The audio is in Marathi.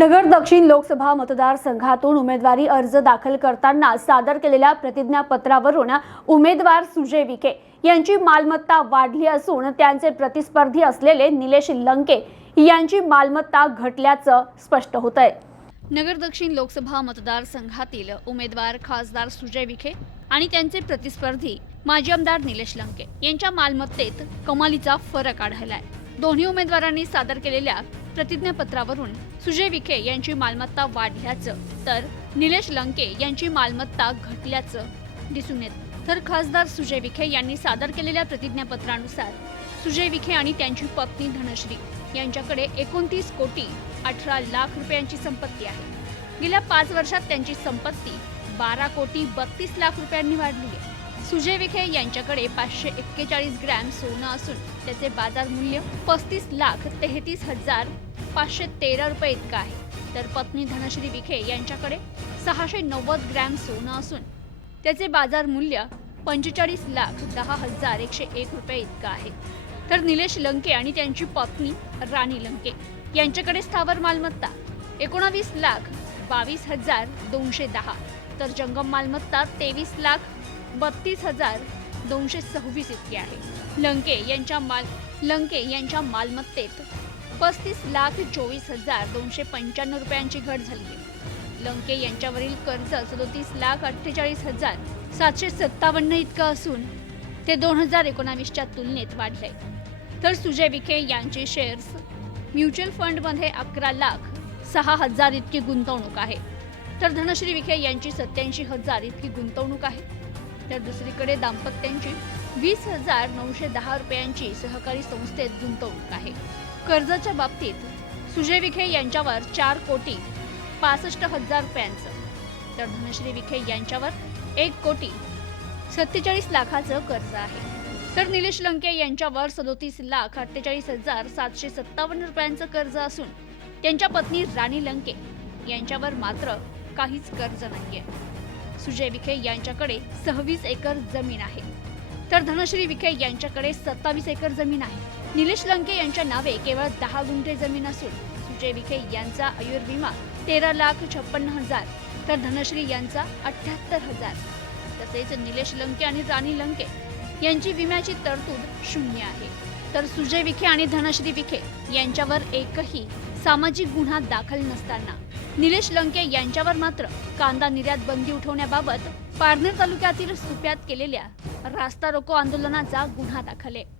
नगर दक्षिण लोकसभा मतदारसंघातून उमेदवारी अर्ज दाखल करताना सादर केलेल्या प्रतिज्ञापत्रावरून उमेदवार सुजय विखे यांची मालमत्ता वाढली असून त्यांचे प्रतिस्पर्धी असलेले निलेश लंके यांची मालमत्ता घटल्याचं स्पष्ट होत आहे नगर दक्षिण लोकसभा मतदारसंघातील उमेदवार खासदार सुजय विखे आणि त्यांचे प्रतिस्पर्धी माजी आमदार निलेश लंके यांच्या मालमत्तेत कमालीचा फरक आढळलाय. दोन्ही उमेदवारांनी सादर केलेल्या प्रतिज्ञापत्रावरून सुजय विखे यांची मालमत्ता वाढल्याचं तर निलेश लंके यांची मालमत्ता घटल्याचं दिसून येत. तर खासदार सुजय विखे यांनी सादर केलेल्या प्रतिज्ञापत्रानुसार सुजय विखे आणि त्यांची पत्नी धनश्री यांच्याकडे एकोणतीस कोटी अठरा लाख रुपयांची संपत्ती आहे. गेल्या पाच वर्षात त्यांची संपत्ती बारा कोटी बत्तीस लाख रुपयांनी वाढली आहे. सुजय विखे यांच्याकडे पाचशे एक्केचाळीस ग्रॅम सोनं असून त्याचे बाजार मूल्य पस्तीस लाख तेहतीस हजार पाचशे तेरा रुपये इतकं आहे. तर पत्नी धनश्री विखे यांच्याकडे सहाशे नव्वद ग्रॅम सोनं असून त्याचे बाजार मूल्य पंचेचाळीस लाख दहा हजार एकशे एक रुपये इतकं आहे. तर निलेश लंके आणि त्यांची पत्नी राणी लंके यांच्याकडे स्थावर मालमत्ता एकोणावीस लाख बावीस हजार दोनशे दहा. तर जंगम मालमत्ता तेवीस लाख बत्तीस हजार दोनशे सव्वीस इतकी आहे. लंके यांच्या माल लंके यांच्या मालमत्तेत पस्तीस लाख चोवीस हजार दोनशे पंच्याण्णव रुपयांची घट झाली आहे. लंके यांच्यावरील कर्ज सदोतीस लाख अठ्ठेचाळीस हजार सातशे सत्तावन्न इतकं असून ते दोन हजार एकोणावीसच्या तुलनेत वाढले तर सुजय विखे यांचे शेअर्स म्युच्युअल फंडमध्ये अकरा लाख सहा हजार इतकी गुंतवणूक आहे. तर धनश्री विखे यांची सत्याऐंशी हजार इतकी गुंतवणूक आहे. तर दुसरीकडे दाम्पत्यांची वीस हजार नऊशे दहा रुपयांची सहकारी संस्थेत गुंतवणूक आहे. कर्जाच्या बाबतीत सुजय विखे यांच्यावर चार कोटी पासष्ट हजार रुपयांचं. तर धनश्री विखे यांच्यावर एक कोटी सत्तेचाळीस लाखाचं कर्ज आहे. तर निलेश लंके यांच्यावर सदोतीस लाख अठ्ठेचाळीस हजार सातशे सत्तावन्न रुपयांचं कर्ज असून त्यांच्या पत्नी राणी लंके यांच्यावर मात्र काहीच कर्ज नाहीये. सुजय विखे यांच्याकडे सव्वीस एकर जमीन आहे. तर धनश्री विखे यांच्याकडे सत्तावीस एकर जमीन आहे. निलेश लंके यांच्या नावे केवळ दहा गुंठे जमीन असून सुजय विखे यांचा आयुर्विमा तेरा लाख छप्पन्न हजार तर धनश्री यांचा अठ्याहत्तर हजार. तसेच निलेश लंके आणि राणी लंके यांची विम्याची तरतूद शून्य आहे. तर सुजय विखे आणि धनश्री विखे यांच्यावर एकही सामाजिक गुन्हा दाखल नसताना निलेश लंके यांच्यावर मात्र कांदा निर्यात बंदी उठवण्याबाबत पारनेर तालुक्यातील सुप्यात केलेल्या रास्ता रोको आंदोलनाचा गुन्हा दाखल आहे.